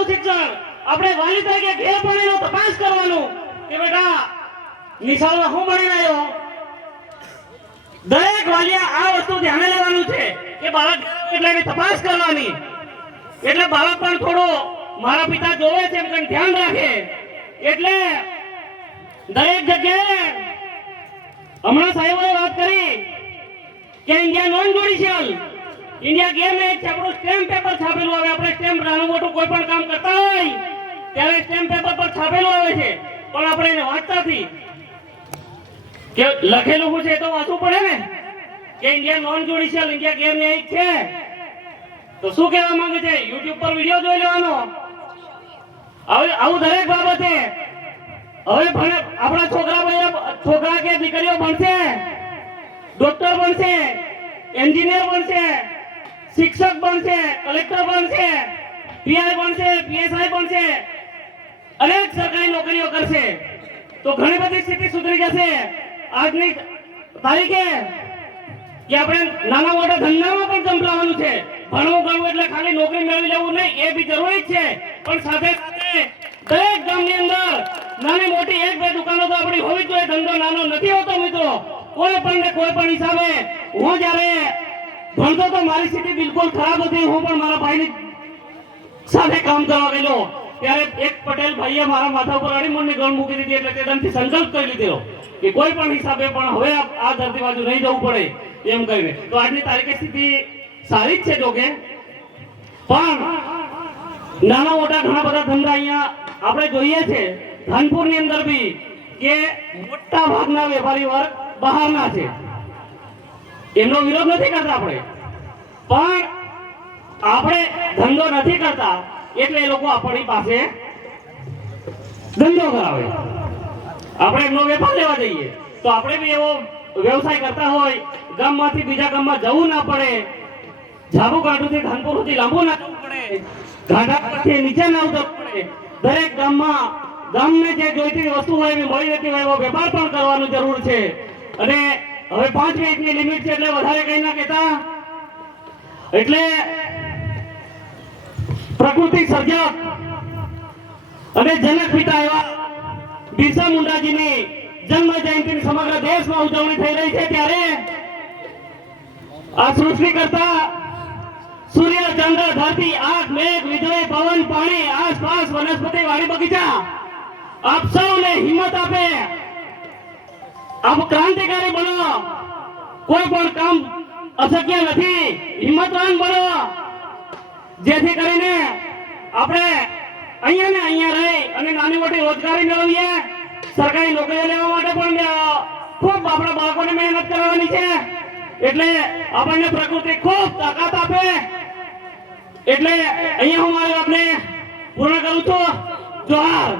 અગાઉ શિક્ષણ આપણે વાલી તરીકે ઘેર ભણીનો તપાસ કરવાનું કે બેટા નિશાળમાં હું ભણીને આવ્યો. દરેક વાલિયા આ વસ્તુ ધ્યાને લેવાનું છે કે બાળક એટલે એની તપાસ કરવાની, એટલે બાળક પણ થોડો મારા પિતા જોવે છે એમ કંઈ ધ્યાન રાખે. એટલે દરેક જગ્યાએ હમણાં સાહેબોએ વાત કરી કે India non judicial India game એક આપણું સ્ટેમ્પ પેપર છાપેલું આવે. આપણે સ્ટેમ્પ નાનું મોટું કોઈ પણ કામ કરતા હોય ત્યારે સ્ટેમ્પ પેપર પર છાપેલું આવે છે, પણ આપણે એને વાંચતા નથી કે લખેલું શું છે તો વાંચવું પડે ને કે India non judicial India game એક છે. તો શું કહેવા માંગે છે? યુટ્યુબ પર વિડિયો જોઈ લેવાનો. હવે આવું દરેક બાબતે હવે ભણે આપણા છોકરા કે દીકરીઓ ભણશે, ડોક્ટર બનશે, એન્જિનિયર બનશે, શિક્ષક બનશે, કલેક્ટર બનશે, પીઆઈ બનશે, પીએસઆઈ બનશે, અનેક સરકારી નોકરીઓ કરશે તો ઘણી બધી સ્થિતિ સુધરી જશે. આજની તારીખે કે આપણે નાના મોટા ધંધામાં પણ ચંપલાવાનું છે. ભણવું ગણવું એટલે ખાલી નોકરી મેળવી લેવું નહીં, એ બી જરૂરી છે, પણ સાથે સાથે દરેક ગામની અંદર નાની મોટી એક બે દુકાનો તો આપણી હોવી જોઈએ. ધંધો નાનો નથી હોતો મિત્રો. કોઈ પણ હિસાબે હું જ્યારે ભણતો તો મારી સ્થિતિ બિલકુલ ખરાબ હતી. હું પણ મારા ભાઈની સાથે કામ કરવા ગયેલો ત્યારે એક પટેલ ભાઈએ મારા માથા ઉપર અડીમણની ગણ મૂકી દીધી. એટલે તે દમથી સંકલ્પ કરી લીધો કે કોઈ પણ હિસાબે પણ હવે આ ધરતી બાજુ નહીં જવું પડે એમ કહીને. તો આજની તારીખે સ્થિતિ સારી જ છે જોકે, પણ નાના મોટા ઘણા બધા ધંધા અહીંયા આપણે જોઈએ છે. ધાનપુરની અંદર બી કે મોટા ભાગના વેપારી વર્ગ બહારના છે. એમનો વિરોધ નથી કરતા આપણે, પણ આપણે ધંધો નથી કરતા એટલે એ લોકો આપણી પાસે ધંધો કરાવે. આપણે એમનો વેપાર લેવા જઈએ તો આપણે બી એવો વ્યવસાય કરતા હોય, ગામમાંથી બીજા ગામમાં જવું ના પડે, ઝાબુ કાંઠુથી ધાનપુર સુધી લાંબુ ના જવું પડે, ઘાટા પરથી નીચે ના ઉતરવું પડે. દરેક ગામમાં ગામને જે જોઈતી વસ્તુ હોય એવી મળી રહેતી હોય એવો વેપાર પણ કરવાની જરૂર છે. અને હવે 5 મિનિટની લિમિટ છે એટલે વધારે કઈ ના કહેતા. એટલે પ્રકૃતિ સર્જક અને જનક પિતા એવા બિરસા મુંડાજીની જન્મ જયંતિની સમગ્ર દેશમાં ઉજવણી થઈ રહી છે, ત્યારે આ સૃષ્ટિ કરતા સૂર્ય, ચંદ્ર, ધરતી, આગ, મેઘ, વીજળી, પવન, પાણી, આસપાસ વનસ્પતિ, વાડી, બગીચા આપ સૌને હિંમત આપે. આપ ક્રાંતિકારી બનો. કોઈ પણ કામ અશક્ય નથી. હિંમતવાન બનો, જેથી કરીને આપણે અહીંયા ને અહીંયા રહી અને નાની મોટી રોજગારી મેળવીએ. સરકારી નોકરીઓ લેવા માટે પણ ખૂબ આપણા બાળકોને મહેનત કરવાની છે. એટલે આપણને પ્રકૃતિ ખૂબ તાકાત આપે. એટલે અહીંયા હું મારી વાતને પૂર્ણ કરું છું. જોહાર.